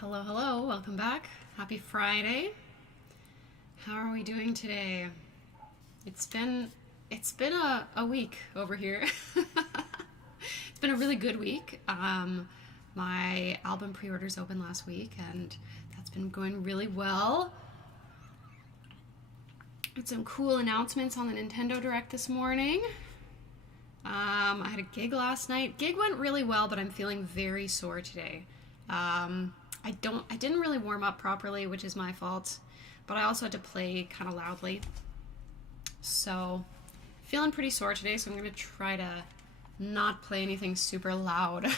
Hello, hello, welcome back. Happy Friday. How are we doing today? It's been a week over here. It's been a really good week. My album pre-orders opened last week and that's been going really well. Had some cool announcements on the Nintendo Direct this morning. I had a gig last night. Gig went really well, but I'm feeling very sore today. I didn't really warm up properly, which is my fault, but I also had to play kind of loudly. So, feeling pretty sore today, so I'm going to try to not play anything super loud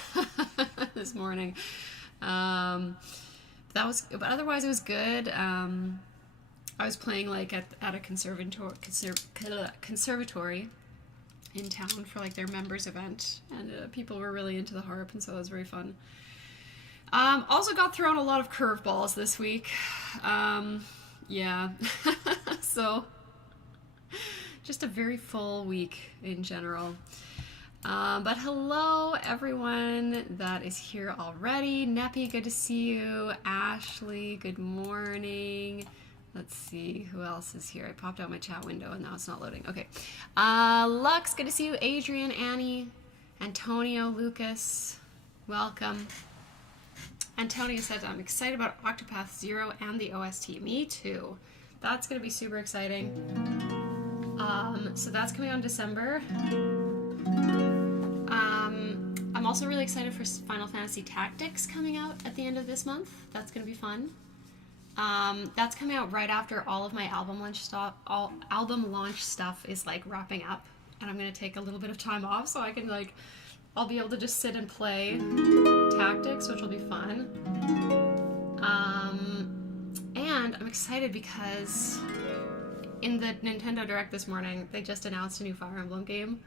this morning. But otherwise it was good. I was playing like at a conservatory in town for like their members event, and people were really into the harp, and so it was very fun. Also got thrown a lot of curveballs this week. Yeah. So, just a very full week in general. But hello everyone that is here already. Neppy, good to see you. Ashley, good morning. Let's see who else is here. I popped out my chat window and now it's not loading. Okay. Lux, good to see you. Adrian, Annie, Antonio, Lucas, welcome. Antonio said, I'm excited about Octopath Zero and the OST. Me too. That's going to be super exciting. So that's coming on December. I'm also really excited for Final Fantasy Tactics coming out at the end of this month. That's going to be fun. That's coming out right after all of my album launch stuff is like wrapping up, and I'm going to take a little bit of time off so I can I'll be able to just sit and play Tactics, which will be fun. And I'm excited because in the Nintendo Direct this morning, they just announced a new Fire Emblem game,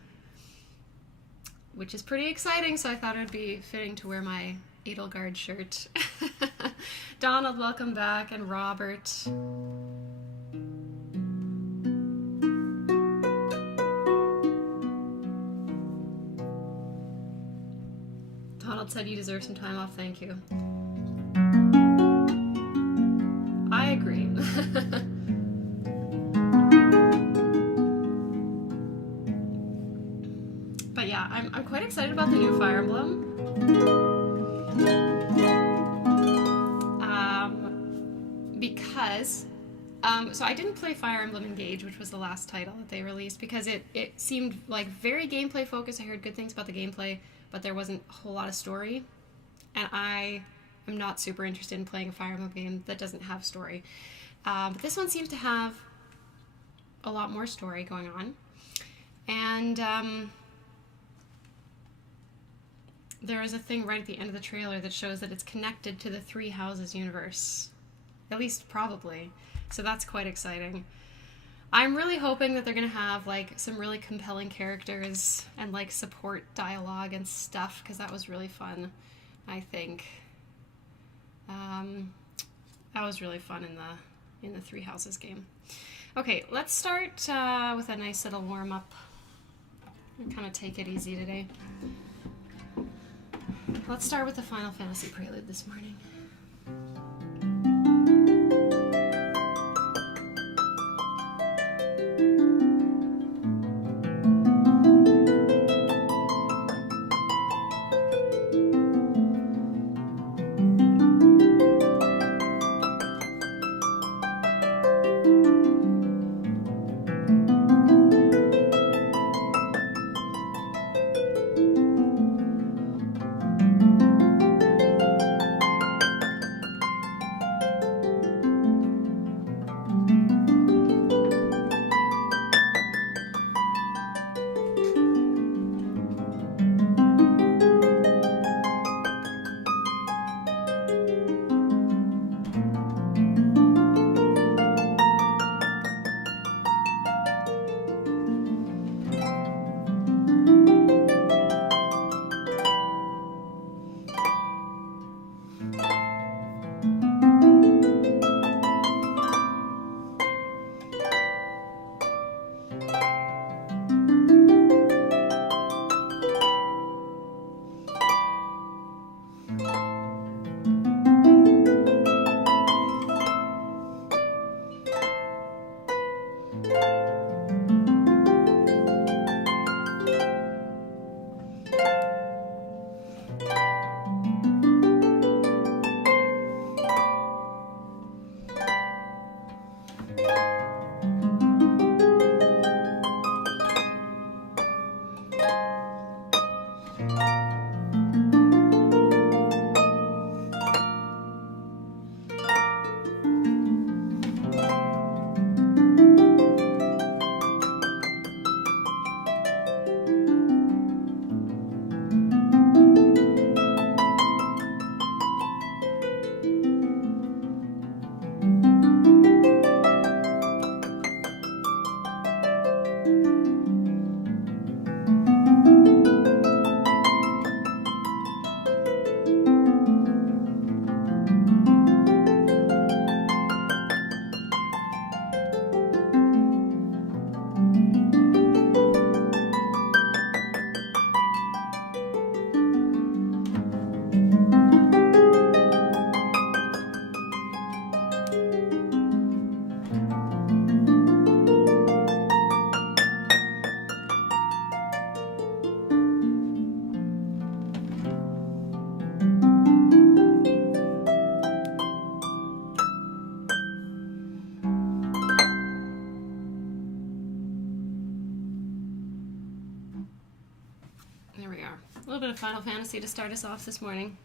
which is pretty exciting, so I thought it would be fitting to wear my Edelgard shirt. Donald, welcome back, and Robert. Donald said you deserve some time off, thank you. I agree. But yeah, I'm quite excited about the new Fire Emblem. Because so I didn't play Fire Emblem Engage, which was the last title that they released, because it seemed like very gameplay focused. I heard good things about the gameplay, but there wasn't a whole lot of story, and I am not super interested in playing a Fire Emblem game that doesn't have story. But this one seems to have a lot more story going on, and there is a thing right at the end of the trailer that shows that it's connected to the Three Houses universe, at least probably, so that's quite exciting. I'm really hoping that they're going to have some really compelling characters and support dialogue and stuff, because that was really fun, I think. That was really fun in the Three Houses game. Okay, let's start with a nice little warm-up and kind of take it easy today. Let's start with the Final Fantasy Prelude this morning. A little bit of Final Fantasy to start us off this morning.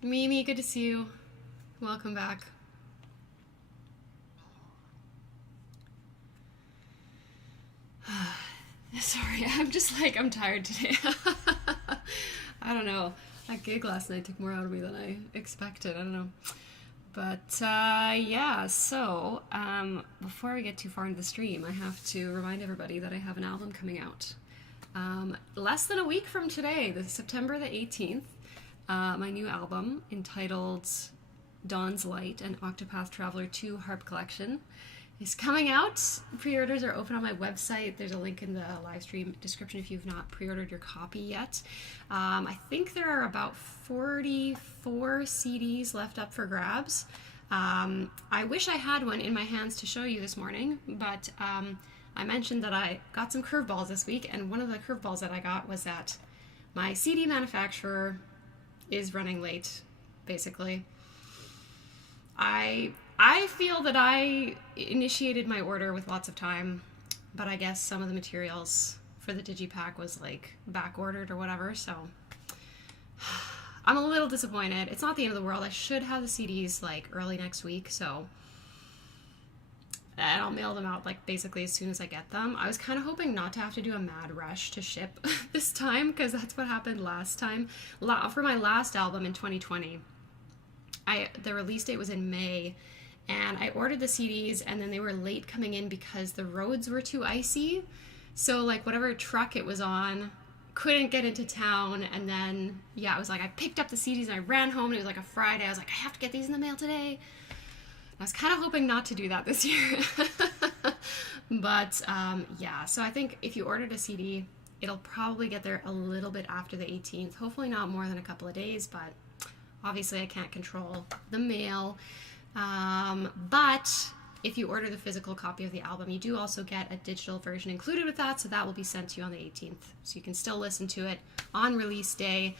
Mimi, good to see you. Welcome back. Sorry, I'm tired today. I don't know. That gig last night took more out of me than I expected. I don't know. But yeah, so before we get too far into the stream, I have to remind everybody that I have an album coming out. Less than a week from today, September the 18th, my new album entitled Dawn's Light and Octopath Traveler 2 Harp Collection is coming out. Pre-orders are open on my website. There's a link in the live stream description if you've not pre-ordered your copy yet. I think there are about 44 CDs left up for grabs. I wish I had one in my hands to show you this morning, but I mentioned that I got some curveballs this week, and one of the curveballs that I got was that my CD manufacturer is running late, basically. I feel that I initiated my order with lots of time, but I guess some of the materials for the digipack was like back ordered or whatever, so I'm a little disappointed. It's not the end of the world. I should have the CDs like early next week, so and I'll mail them out like basically as soon as I get them. I was kind of hoping not to have to do a mad rush to ship this time, because that's what happened last time. For my last album in 2020, the release date was in May, and I ordered the CDs and then they were late coming in because the roads were too icy. So like whatever truck it was on couldn't get into town, and then yeah, it was like I picked up the CDs and I ran home, and it was like a Friday. I was like, I have to get these in the mail today. I was kind of hoping not to do that this year. But yeah, so I think if you ordered a CD, it'll probably get there a little bit after the 18th. Hopefully not more than a couple of days, but obviously I can't control the mail. But if you order the physical copy of the album, you do also get a digital version included with that, so that will be sent to you on the 18th. So you can still listen to it on release day.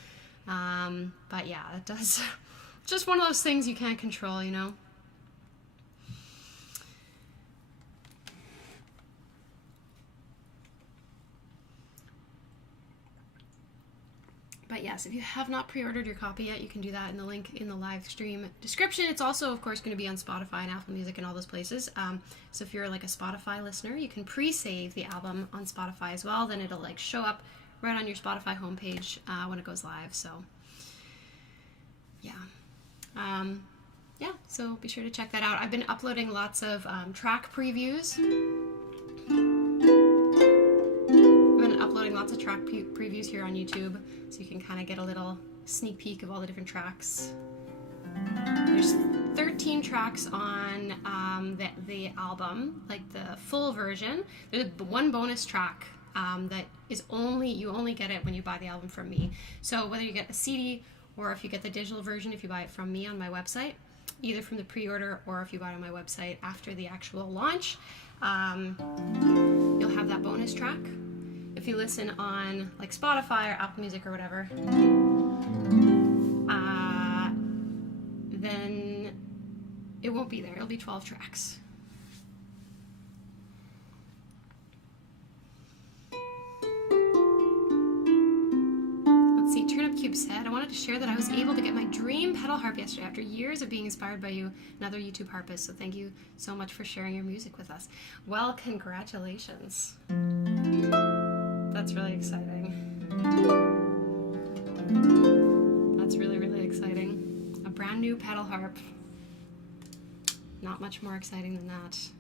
But yeah, it does. Just one of those things you can't control, you know? But yes, if you have not pre-ordered your copy yet, you can do that in the link in the live stream description. It's also, of course, going to be on Spotify and Apple Music and all those places. So if you're like a Spotify listener, you can pre-save the album on Spotify as well. Then it'll like show up right on your Spotify homepage when it goes live. So yeah. Yeah, so be sure to check that out. I've been uploading lots of track previews. Uploading lots of track previews here on YouTube, so you can kind of get a little sneak peek of all the different tracks. There's 13 tracks on the album, like the full version. There's one bonus track that is you only get it when you buy the album from me. So whether you get a CD or if you get the digital version, if you buy it from me on my website, either from the pre-order or if you buy it on my website after the actual launch, you'll have that bonus track. If you listen on like Spotify or Apple Music or whatever, then it won't be there. It'll be 12 tracks. Let's see, Turnip Cube said, I wanted to share that I was able to get my dream pedal harp yesterday after years of being inspired by you and other YouTube harpists. So thank you so much for sharing your music with us. Well, congratulations. That's really exciting. That's really, really exciting. A brand new pedal harp. Not much more exciting than that.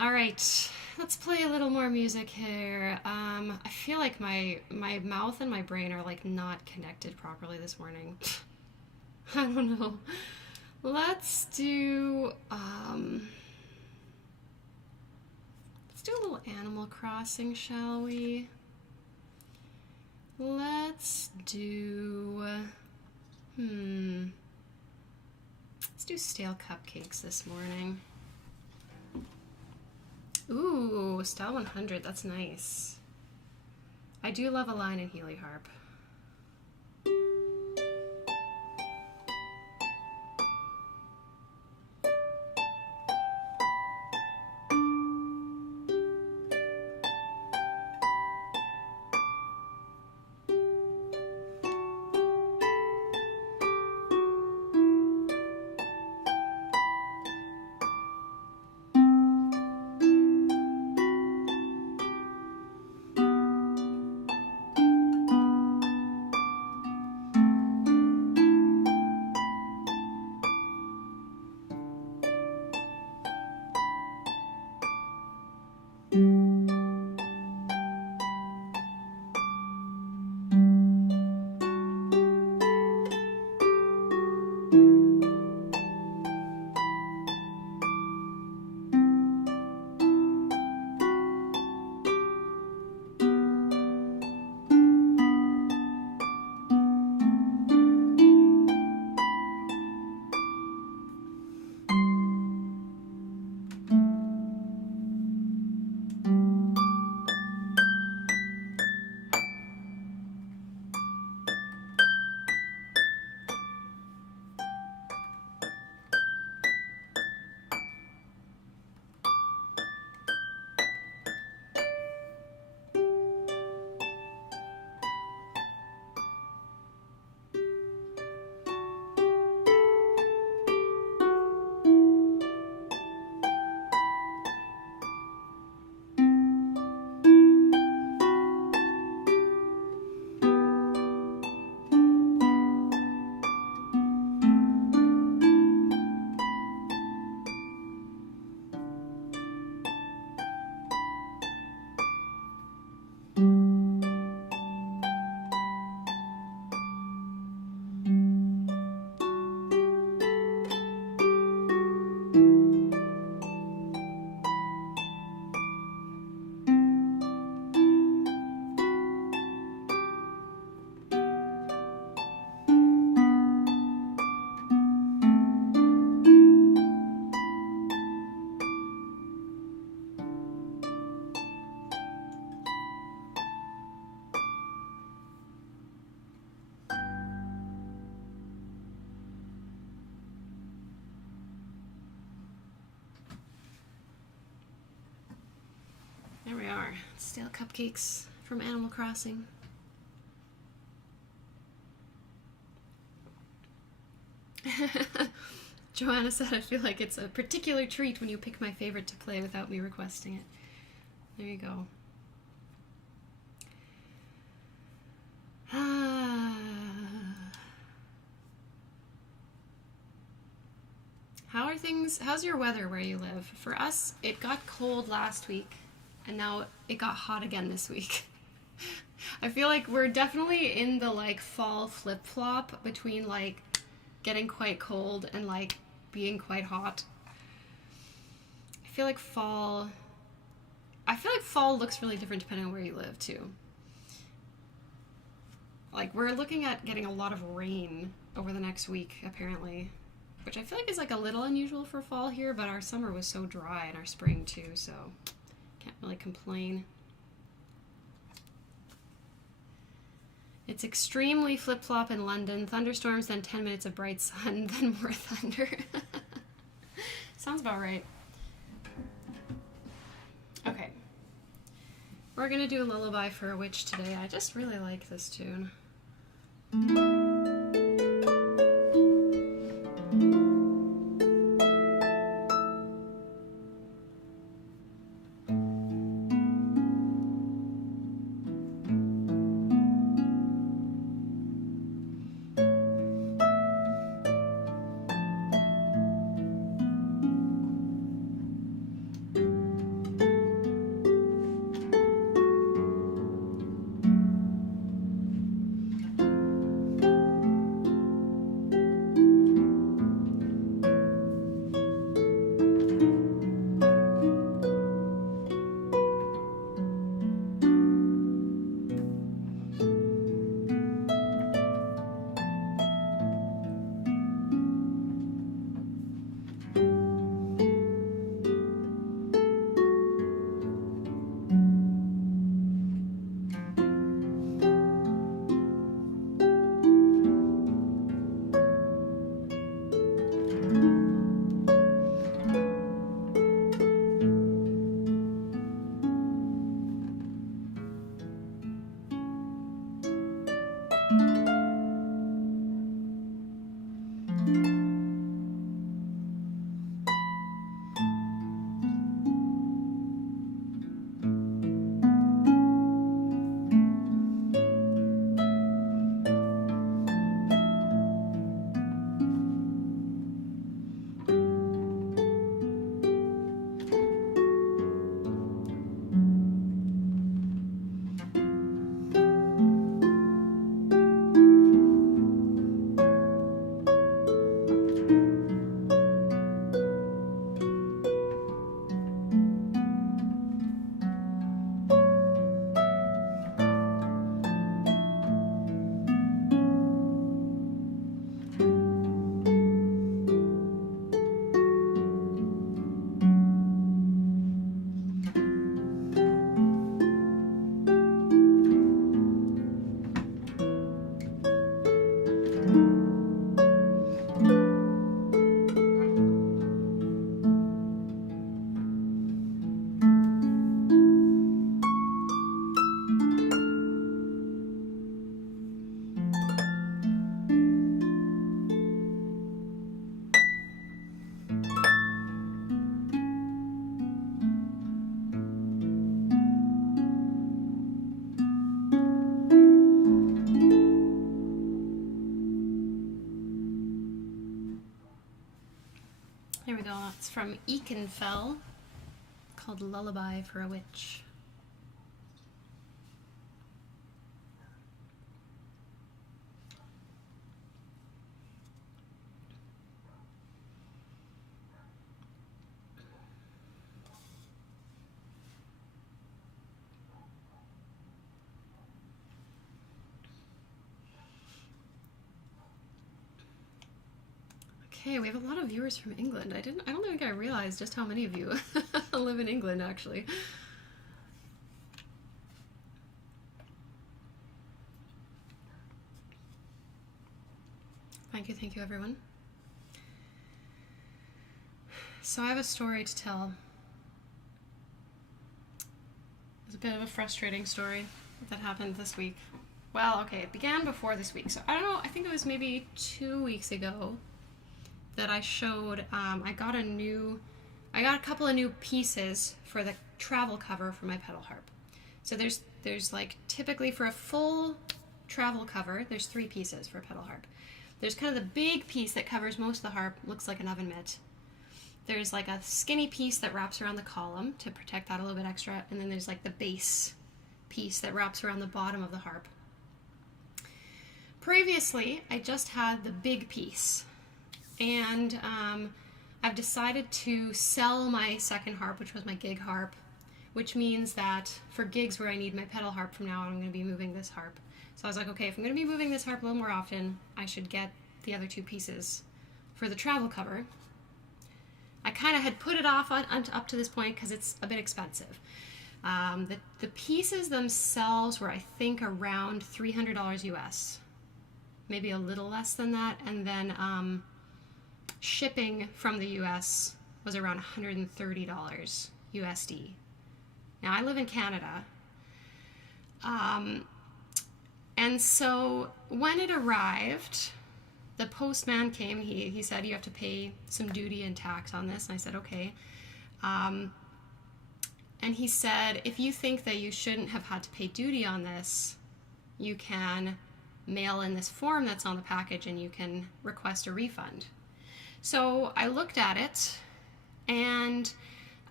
All right, let's play a little more music here. I feel like my mouth and my brain are like not connected properly this morning. I don't know. Let's do a little Animal Crossing, shall we? Let's do Let's do stale cupcakes this morning. Ooh, Style 100, that's nice. I do love a line in Healy Harp. There we are. Stale cupcakes from Animal Crossing. Joanna said, I feel like it's a particular treat when you pick my favorite to play without me requesting it. There you go. How are things? How's your weather where you live? For us, it got cold last week, and now it got hot again this week. I feel like we're definitely in the like fall flip-flop between like getting quite cold and like being quite hot. I feel like fall looks really different depending on where you live too. Like we're looking at getting a lot of rain over the next week apparently, which I feel like is like a little unusual for fall here, but our summer was so dry and our spring too, so can't really complain. It's extremely flip-flop in London. Thunderstorms, then 10 minutes of bright sun, then more thunder. Sounds about right. Okay. We're gonna do a lullaby for a witch today. I just really like this tune. There we go. It's from Ekenfell, called Lullaby for a Witch. Okay, we have a lot of viewers from England. I don't think I realized just how many of you live in England, actually. Thank you, everyone. So I have a story to tell. It's a bit of a frustrating story that happened this week. Well, okay, it began before this week. So I don't know, I think it was maybe 2 weeks ago that I showed, I got a couple of new pieces for the travel cover for my pedal harp. So there's like, typically for a full travel cover, there's 3 pieces for a pedal harp. There's kind of the big piece that covers most of the harp, looks like an oven mitt. There's like a skinny piece that wraps around the column to protect that a little bit extra, and then there's like the base piece that wraps around the bottom of the harp. Previously, I just had the big piece. And I've decided to sell my second harp, which was my gig harp, which means that for gigs where I need my pedal harp from now on, I'm going to be moving this harp. So I was like, okay, if I'm going to be moving this harp a little more often, I should get the other 2 pieces for the travel cover. I kind of had put it off up to this point because it's a bit expensive. The pieces themselves were, I think, around $300 US, maybe a little less than that, and then shipping from the US was around $130 USD. Now I live in Canada, and so when it arrived, the postman came. He said, you have to pay some duty and tax on this, and I said, okay. And he said, if you think that you shouldn't have had to pay duty on this, you can mail in this form that's on the package and you can request a refund. So I looked at it, and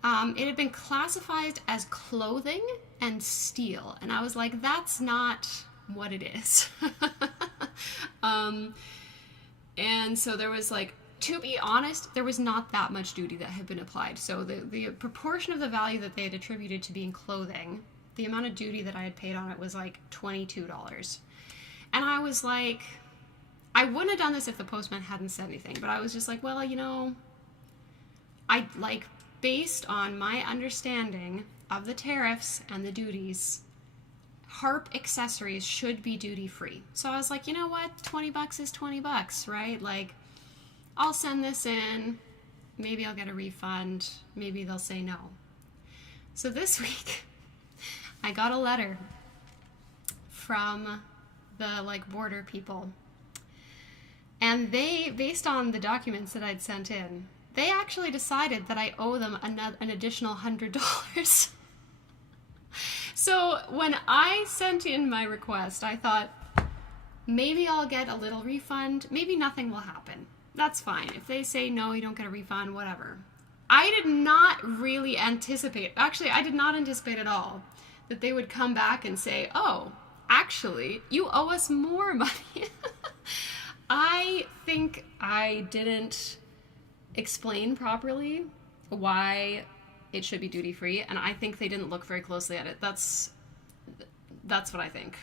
it had been classified as clothing and steel, and I was like, that's not what it is. And so there was, like, to be honest, there was not that much duty that had been applied. So the proportion of the value that they had attributed to being clothing, the amount of duty that I had paid on it was like $22. And I was like, I wouldn't have done this if the postman hadn't said anything, but I was just like, well, you know, based on my understanding of the tariffs and the duties, harp accessories should be duty-free. So I was like, you know what, $20 is $20, right? Like, I'll send this in, maybe I'll get a refund, maybe they'll say no. So this week, I got a letter from the, like, border people. And they, based on the documents that I'd sent in, they actually decided that I owe them an additional $100. So when I sent in my request, I thought, maybe I'll get a little refund, maybe nothing will happen. That's fine. If they say no, you don't get a refund, whatever. I did not really anticipate, actually, I did not anticipate at all that they would come back and say, oh, actually, you owe us more money. I think I didn't explain properly why it should be duty-free, and I think they didn't look very closely at it. That's what I think.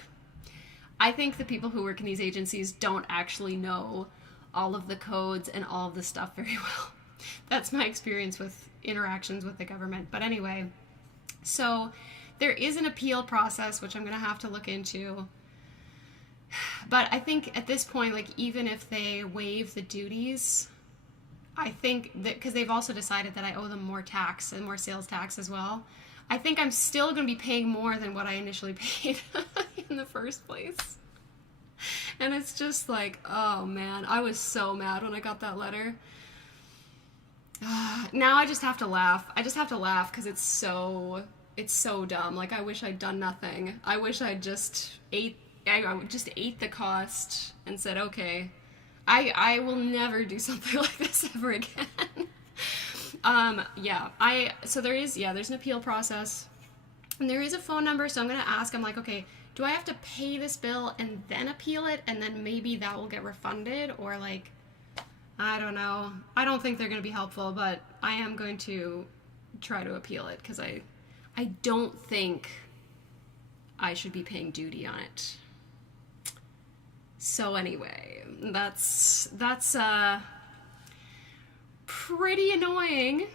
I think the people who work in these agencies don't actually know all of the codes and all of the stuff very well. That's my experience with interactions with the government. But anyway, so there is an appeal process, which I'm going to have to look into. But I think at this point, like, even if they waive the duties, I think that, because they've also decided that I owe them more tax and more sales tax as well, I think I'm still going to be paying more than what I initially paid in the first place. And it's just like, oh man, I was so mad when I got that letter. Now I just have to laugh. I just have to laugh because it's so dumb. Like, I wish I'd done nothing. I wish I just ate the cost and said, okay, I will never do something like this ever again. Yeah, so there's an appeal process. And there is a phone number, so I'm going to ask. I'm like, okay, do I have to pay this bill and then appeal it, and then maybe that will get refunded? Or, like, I don't know. I don't think they're going to be helpful, but I am going to try to appeal it, because I don't think I should be paying duty on it. So anyway, that's pretty annoying.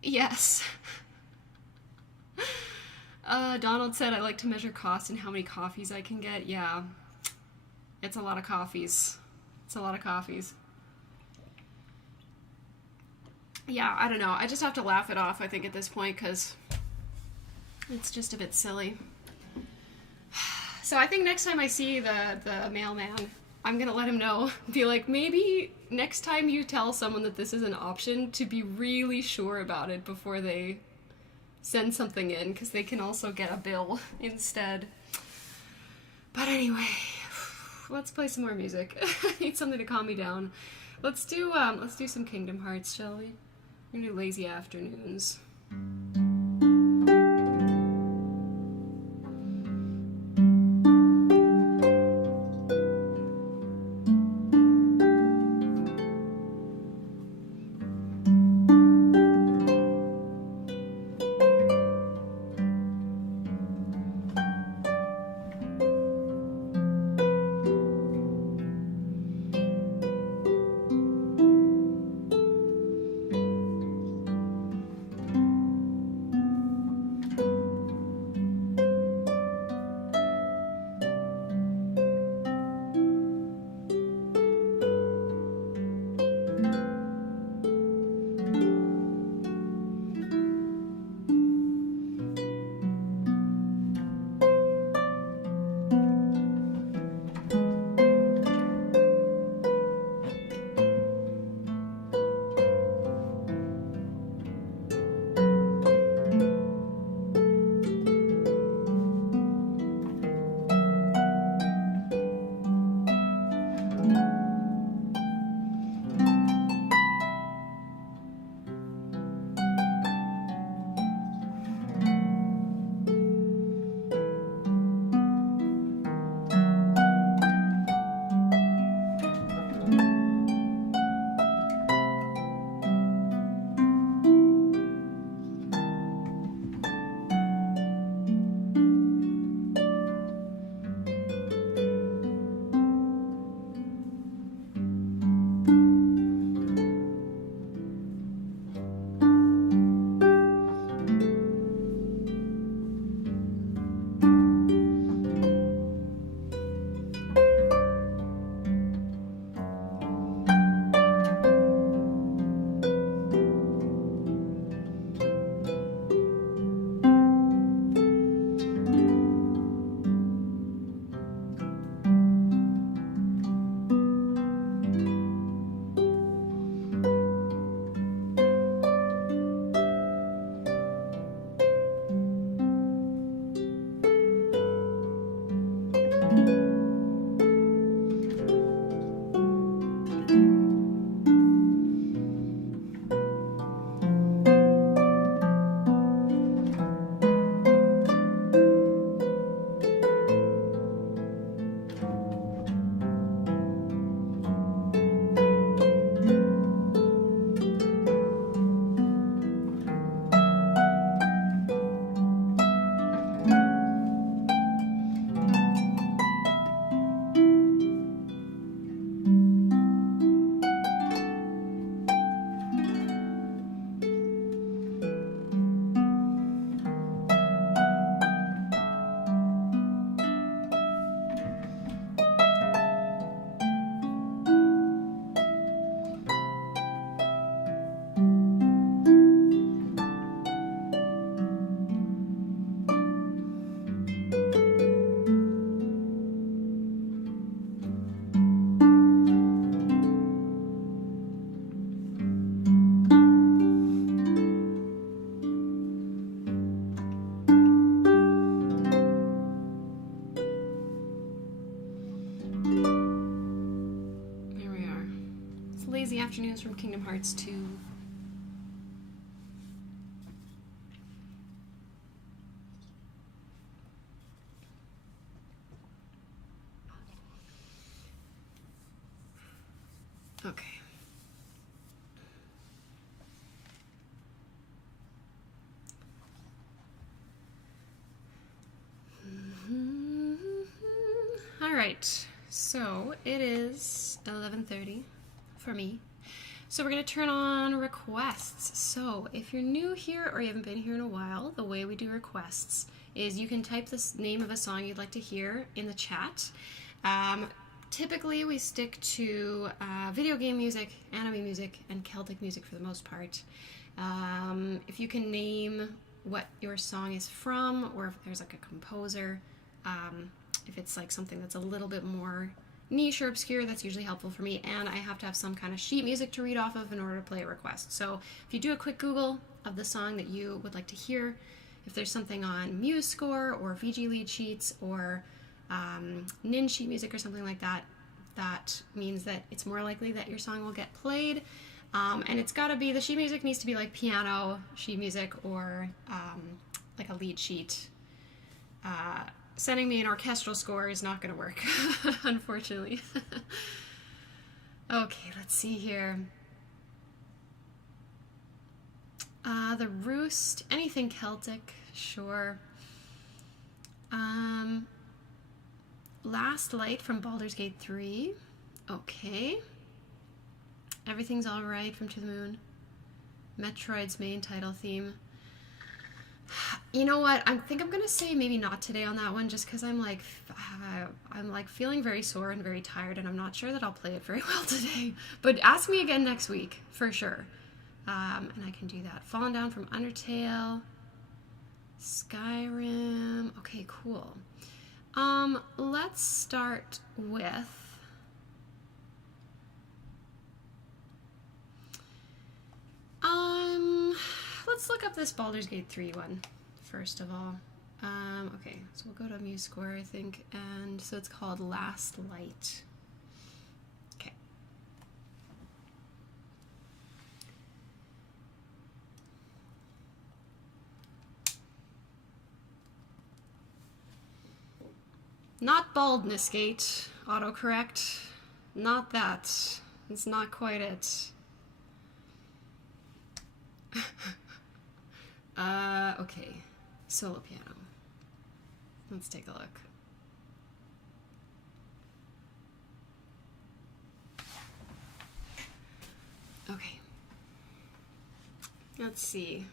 Yes. Donald said, I like to measure cost and how many coffees I can get. Yeah. It's a lot of coffees. It's a lot of coffees. Yeah, I don't know. I just have to laugh it off, I think, at this point, because it's just a bit silly. So I think next time I see the mailman, I'm going to let him know. Be like, maybe next time you tell someone that this is an option, to be really sure about it before they send something in, because they can also get a bill instead. But anyway, let's play some more music. I need something to calm me down. Let's do some Kingdom Hearts, shall we? We're gonna do Lazy Afternoons. Lazy Afternoons from Kingdom Hearts 2. Okay. All right, so it is 11:30 for me. So we're going to turn on requests. So if you're new here or you haven't been here in a while, the way we do requests is you can type the name of a song you'd like to hear in the chat. Typically we stick to video game music, anime music, and Celtic music for the most part. If you can name what your song is from, or if there's like a composer, if it's like something that's a little bit more niche or obscure, that's usually helpful for me, and I have to have some kind of sheet music to read off of in order to play a request. So if you do a quick Google of the song that you would like to hear, if there's something on MuseScore or VG Lead Sheets or Nin sheet music or something like that, that means that it's more likely that your song will get played. And it's got to be, the sheet music needs to be like piano sheet music or like a lead sheet. Sending me an orchestral score is not going to work, unfortunately. Okay, let's see here. The Roost, anything Celtic, sure. Last Light from Baldur's Gate 3, okay. Everything's Alright from To the Moon. Metroid's main title theme. You know what? I think I'm gonna say maybe not today on that one, just because I'm like feeling very sore and very tired, and I'm not sure that I'll play it very well today. But ask me again next week for sure, and I can do that. Fallen Down from Undertale, Skyrim. Okay, cool. Let's start with. Let's look up this Baldur's Gate 3 one, first of all. Okay, so we'll go to MuseScore, I think, and so it's called Last Light. Okay. Not Baldness Gate, autocorrect. Not that. It's not quite it. Okay, solo piano. Let's take a look. Okay. Let's see.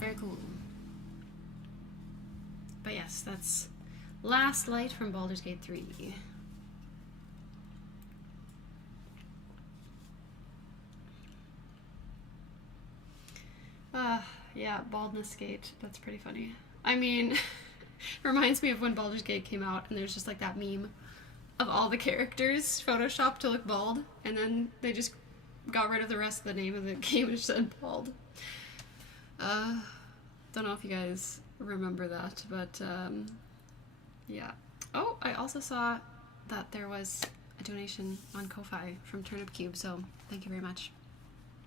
Very cool. But yes, that's Last Light from Baldur's Gate 3. Yeah, Baldness Gate. That's pretty funny. I mean, reminds me of when Baldur's Gate came out, and there's just like that meme of all the characters photoshopped to look bald, and then they just got rid of the rest of the name of the game and just said bald. Don't know if you guys remember that, but yeah. Oh, I also saw that there was a donation on Ko-Fi from Turnip Cube, so thank you very much.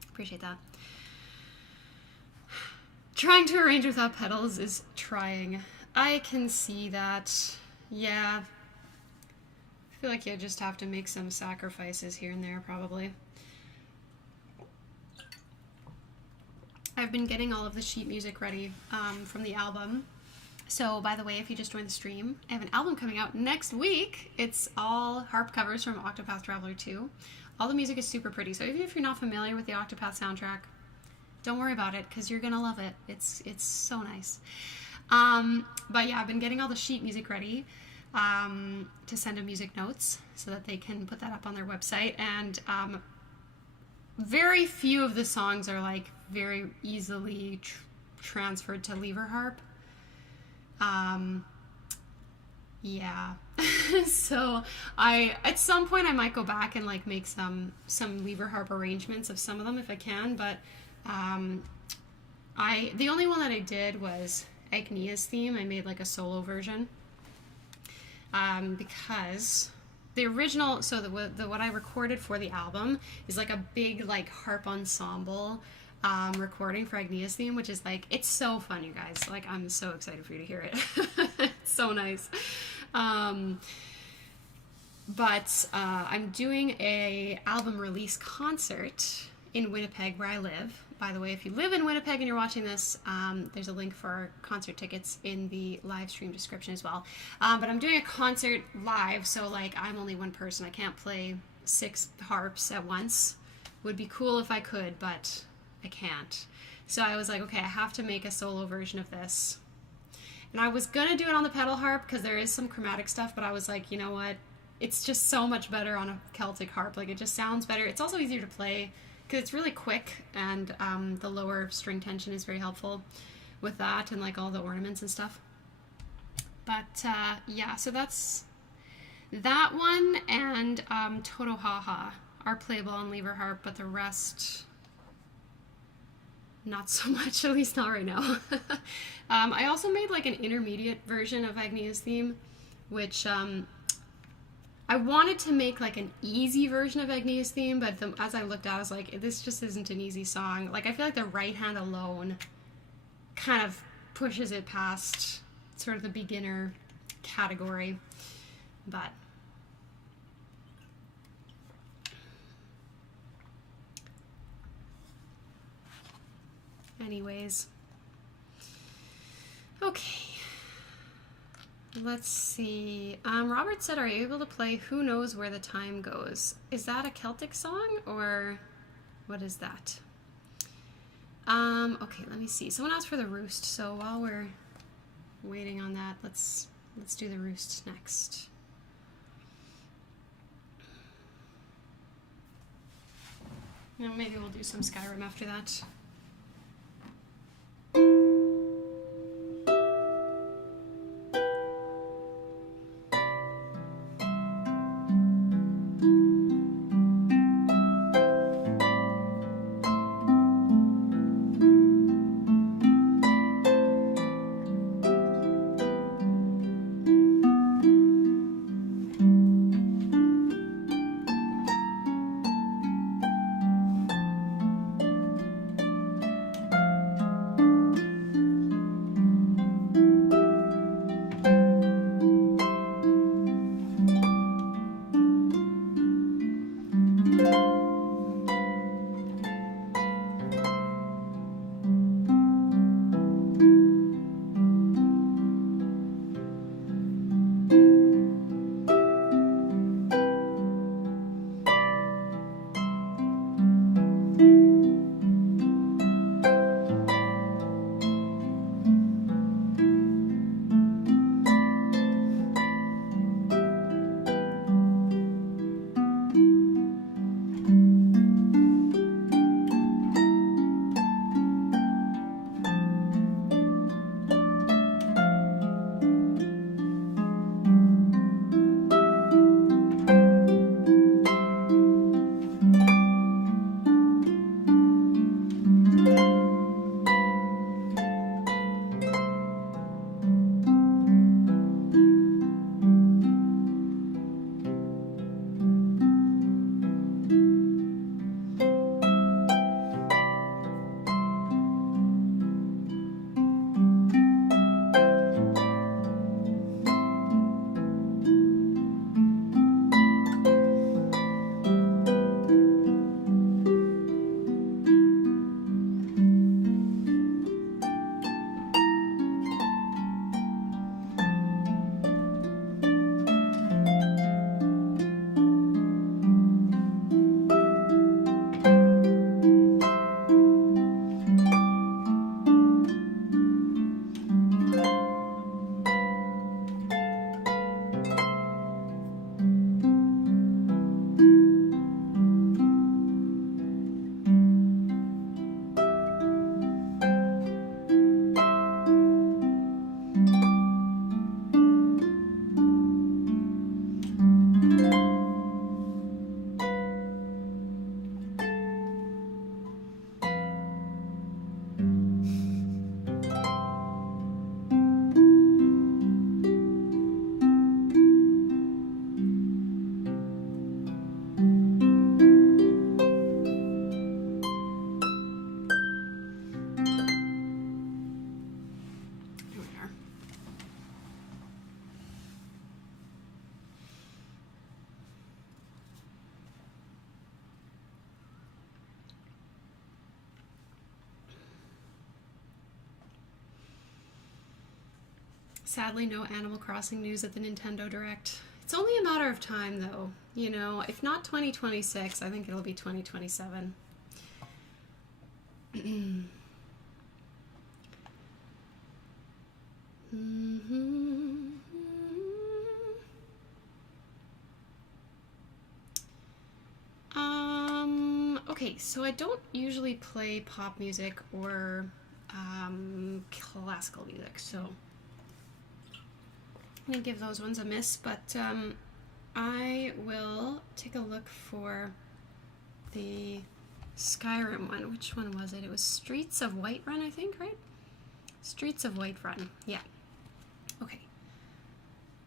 Appreciate that. Trying to arrange without pedals is trying. I can see that. Yeah. I feel like you just have to make some sacrifices here and there, probably. I've been getting all of the sheet music ready from the album. So, by the way, if you just joined the stream, I have an album coming out next week. It's all harp covers from Octopath Traveler 2. All the music is super pretty, so even if you're not familiar with the Octopath soundtrack, don't worry about it, because you're going to love it. It's so nice. But yeah, I've been getting all the sheet music ready to send them music notes so that they can put that up on their website. And very few of the songs are like very easily transferred to lever harp. Yeah. So at some point I might go back and like make some lever harp arrangements of some of them if I can, but the only one that I did was Agnia's theme. I made like a solo version because the original, so the what I recorded for the album is like a big like harp ensemble recording for Agnia's theme, which is like, it's so fun, you guys. Like, I'm so excited for you to hear it. It's so nice. But I'm doing a album release concert in Winnipeg, where I live. By the way, if you live in Winnipeg and you're watching this, there's a link for concert tickets in the live stream description as well. But I'm doing a concert live, so like I'm only one person. I can't play 6 harps at once. Would be cool if I could, but I can't. So I was like, okay, I have to make a solo version of this. And I was gonna do it on the pedal harp because there is some chromatic stuff, but I was like, you know what? It's just so much better on a Celtic harp. Like, it just sounds better. It's also easier to play because it's really quick, and the lower string tension is very helpful with that, and like all the ornaments and stuff. But yeah, so that's that one, and Toto Haha are playable on lever harp, but the rest not so much, at least not right now. I also made like an intermediate version of Agnia's theme, which I wanted to make like an easy version of Agnia's theme, but as I looked at it, I was like, this just isn't an easy song. Like, I feel like the right hand alone kind of pushes it past sort of the beginner category. But anyways, okay. Let's see. Robert said, are you able to play Who Knows Where the Time Goes? Is that a Celtic song or what is that? Okay, let me see. Someone asked for the Roost, so while we're waiting on that, let's do the Roost next. Maybe we'll do some Skyrim after that. Sadly, no Animal Crossing news at the Nintendo Direct. It's only a matter of time, though. You know, if not 2026, I think it'll be 2027. Okay, so I don't usually play pop music or classical music, so I'm going to give those ones a miss, but I will take a look for the Skyrim one. Which one was it? It was Streets of Whiterun, I think, right? Streets of Whiterun, yeah. Okay.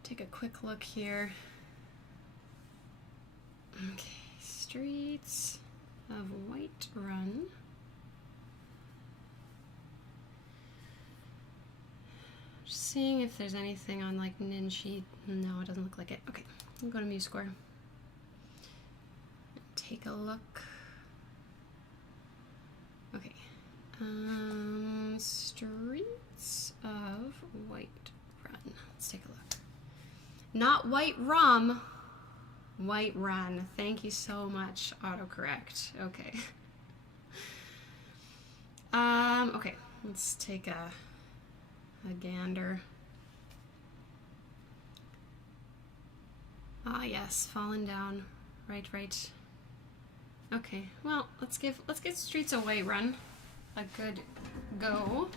Take a quick look here. Okay, Streets of Whiterun. Just seeing if there's anything on like Ninshi. No, it doesn't look like it. Okay, we'll go to MuseScore. Take a look. Okay. Streets of Whiterun. Let's take a look. Not White Rum. Whiterun. Thank you so much. Autocorrect. Okay. Okay. Let's take a gander. Ah, yes. Fallen Down. Right. Okay. Well, let's give Streets of Whiterun a good go.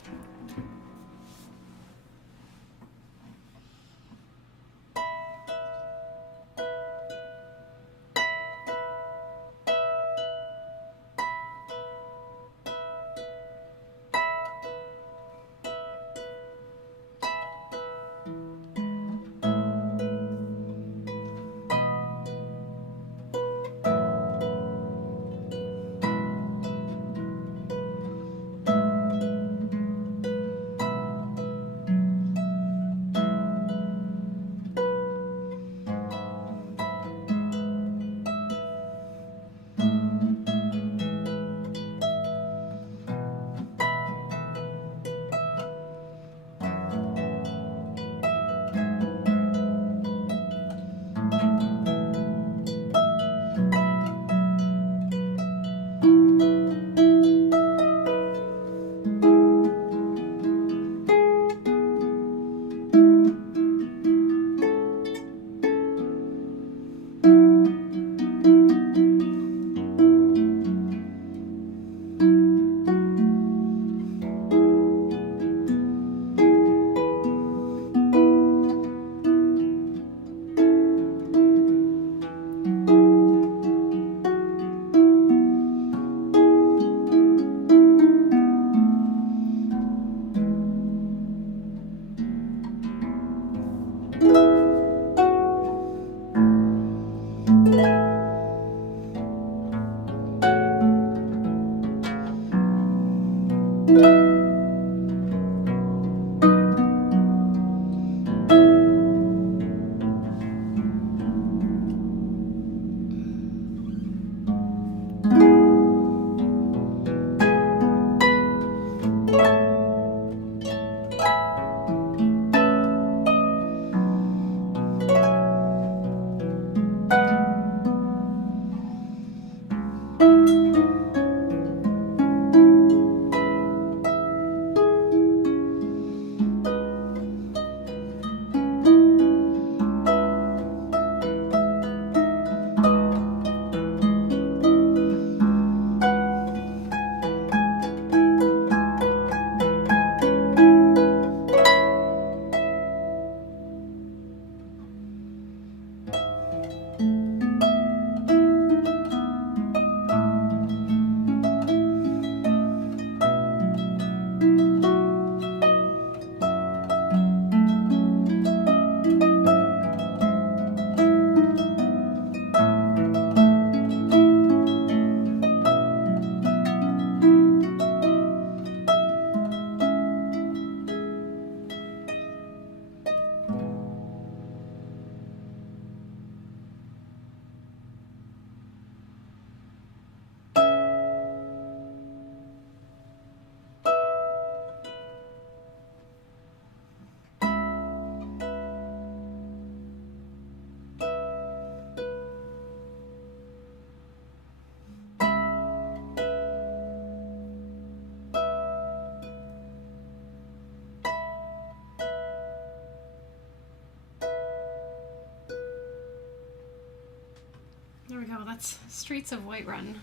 There we go. That's Streets of Whiterun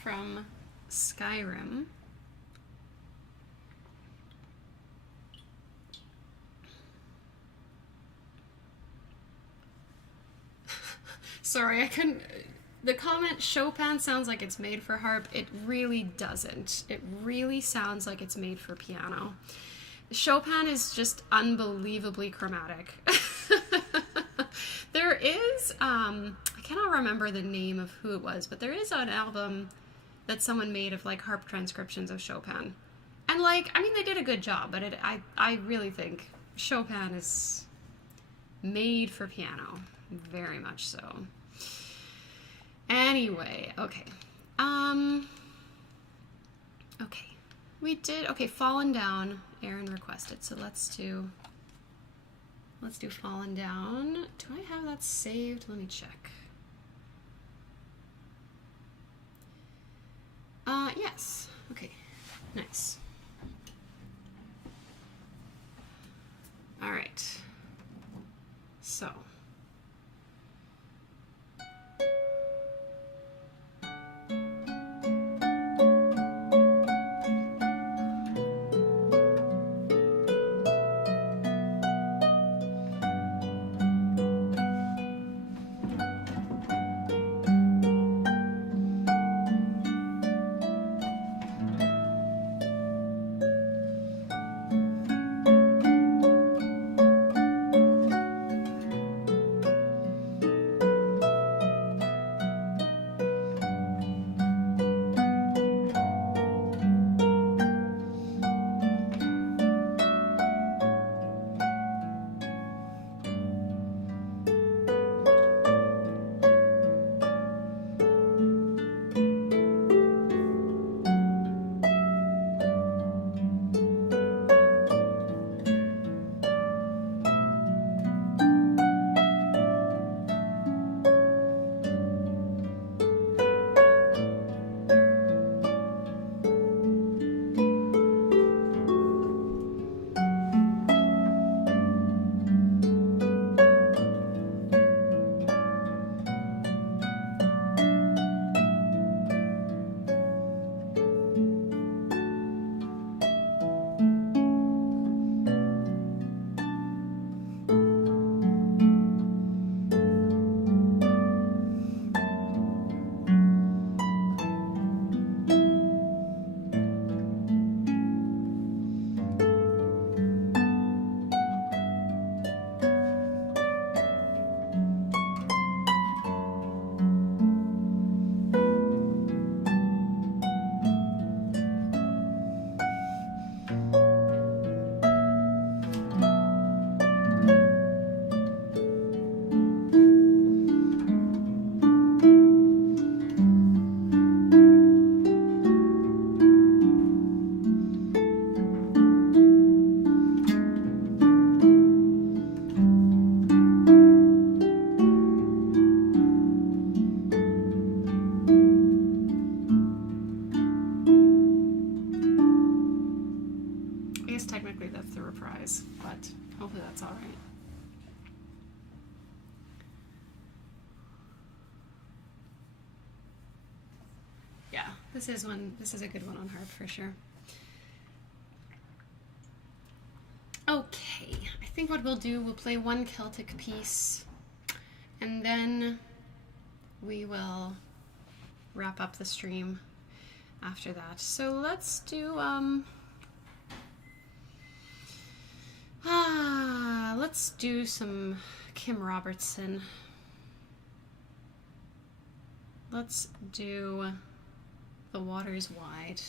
from Skyrim. Sorry, I couldn't... The comment, Chopin sounds like it's made for harp. It really doesn't. It really sounds like it's made for piano. Chopin is just unbelievably chromatic. There is, I cannot remember the name of who it was, but there is an album that someone made of like harp transcriptions of Chopin. And like, I mean, they did a good job, but I really think Chopin is made for piano. Very much so. Anyway, okay. Okay. Okay, Fallen Down, Aaron requested, so let's do Fallen Down. Do I have that saved? Let me check. Yes. Okay, nice. All right. So. Technically that's the reprise, but hopefully that's all right. Yeah, this is a good one on harp for sure. Okay, I think what we'll do, we'll play one Celtic piece and then we will wrap up the stream after that. So let's do let's do some Kim Robertson. Let's do The Water's Wide.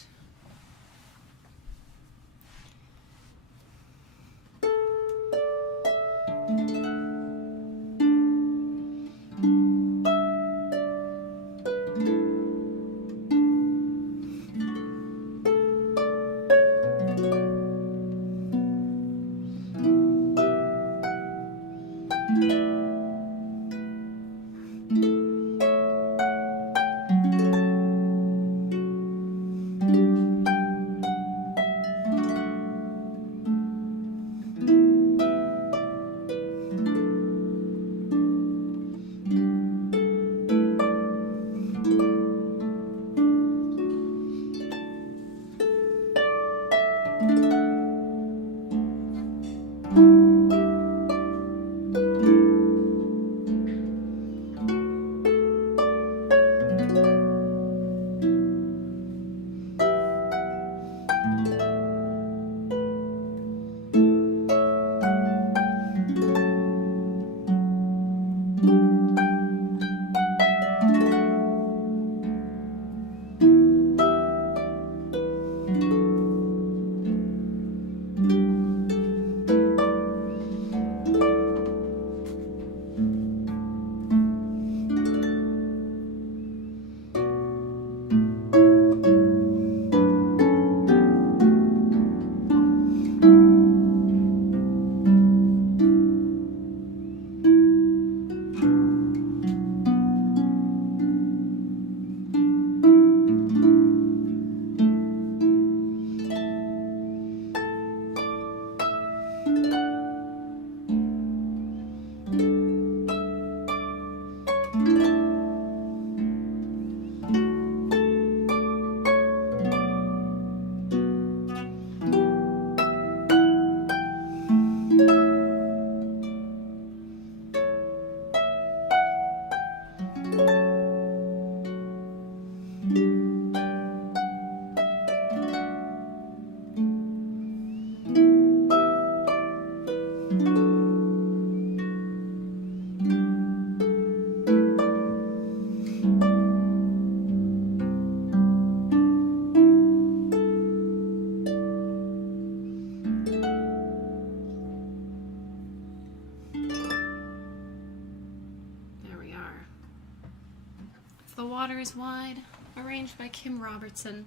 Side, arranged by Kim Robertson.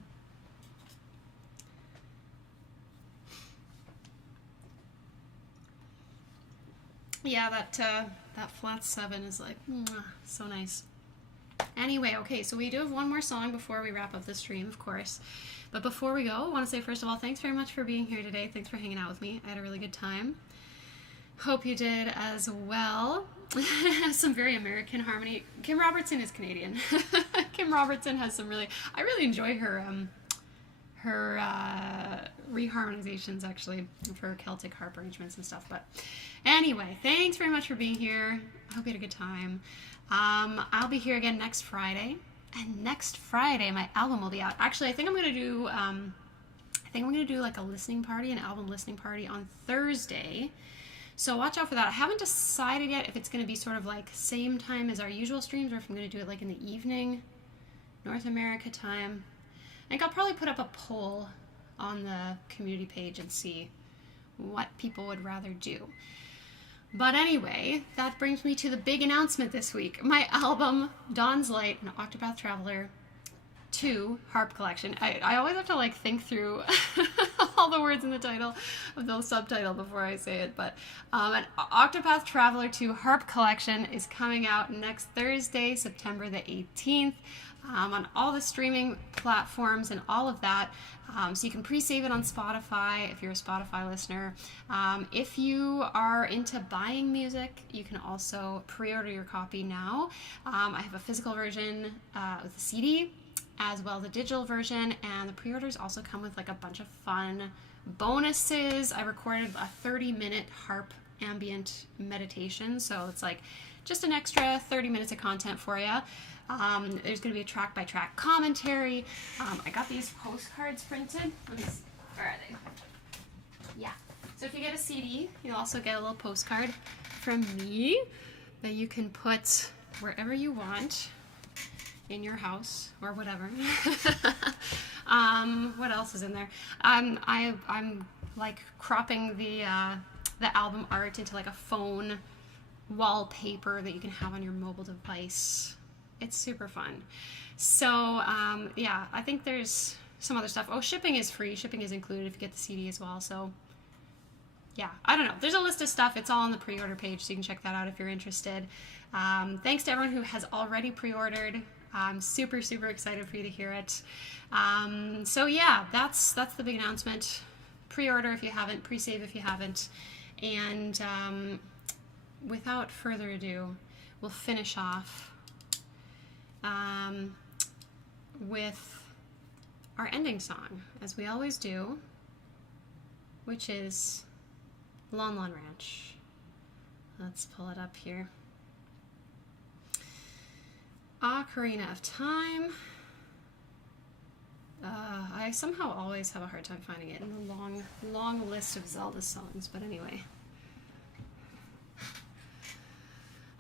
Yeah, that flat 7 is like, so nice. Anyway, okay, so we do have one more song before we wrap up the stream, of course. But before we go, I want to say, first of all, thanks very much for being here today. Thanks for hanging out with me. I had a really good time. Hope you did as well. Some very American harmony. Kim Robertson is Canadian. Kim Robertson has some really... I really enjoy her reharmonizations, actually, for Celtic harp arrangements and stuff. But anyway, thanks very much for being here. I hope you had a good time. I'll be here again next Friday, and next Friday my album will be out. Actually, I think I'm gonna do like a listening party, an album listening party on Thursday. So watch out for that. I haven't decided yet if it's gonna be sort of like same time as our usual streams, or if I'm gonna do it like in the evening, North America time. I think I'll probably put up a poll on the community page and see what people would rather do. But anyway, that brings me to the big announcement this week. My album, Dawn's Light, an Octopath Traveler 2 Harp Collection. I always have to like think through all the words in the title of the subtitle before I say it. But an Octopath Traveler 2 Harp Collection is coming out next Thursday, September the 18th. On all the streaming platforms and all of that. So you can pre-save it on Spotify if you're a Spotify listener. If you are into buying music, you can also pre-order your copy now. I have a physical version with a CD, as well as a digital version, and the pre-orders also come with like a bunch of fun bonuses. I recorded a 30-minute harp ambient meditation, so it's like just an extra 30 minutes of content for you. There's going to be a track-by-track commentary. I got these postcards printed. Let me see. Where are they? Yeah. So if you get a CD, you'll also get a little postcard from me that you can put wherever you want in your house or whatever. What else is in there? I'm like cropping the album art into like a phone wallpaper that you can have on your mobile device. It's super fun. So, yeah, I think there's some other stuff. Oh, shipping is free. Shipping is included if you get the CD as well. So, yeah, I don't know. There's a list of stuff. It's all on the pre-order page, so you can check that out if you're interested. Thanks to everyone who has already pre-ordered. I'm super, super excited for you to hear it. So, yeah, that's the big announcement. Pre-order if you haven't. Pre-save if you haven't. And without further ado, we'll finish off with our ending song, as we always do, which is Lon Lon Ranch. Let's pull it up here. Ocarina of Time. I somehow always have a hard time finding it in the long list of Zelda songs, but anyway.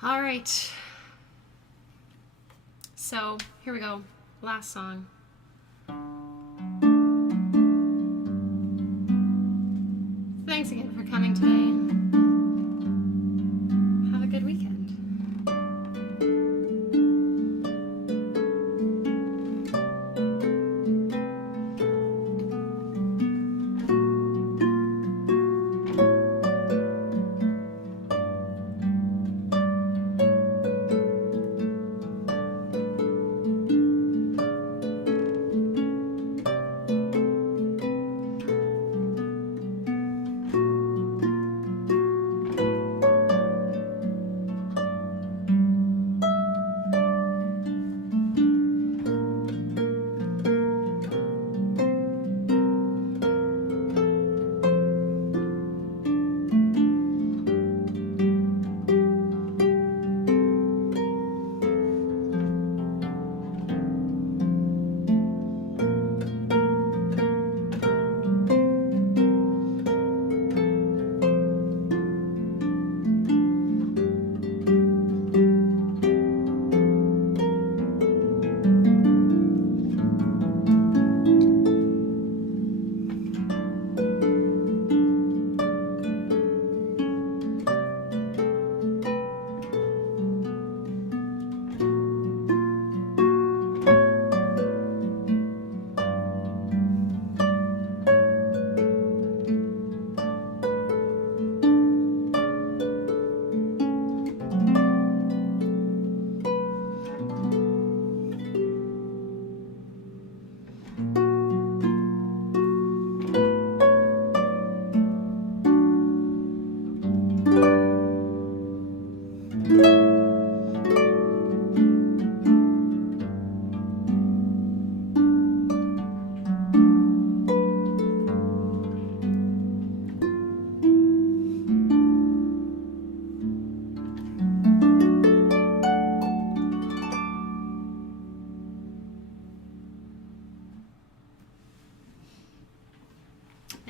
All right. So, here we go. Last song. Thanks again for coming today. Have a good weekend.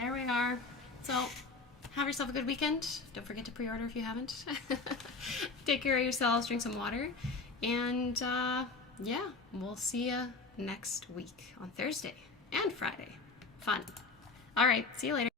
there we are. So, have yourself a good weekend. Don't forget to pre-order if you haven't. Take care of yourselves, drink some water, and yeah, we'll see you next week on Thursday and Friday. Fun. All right, see you later.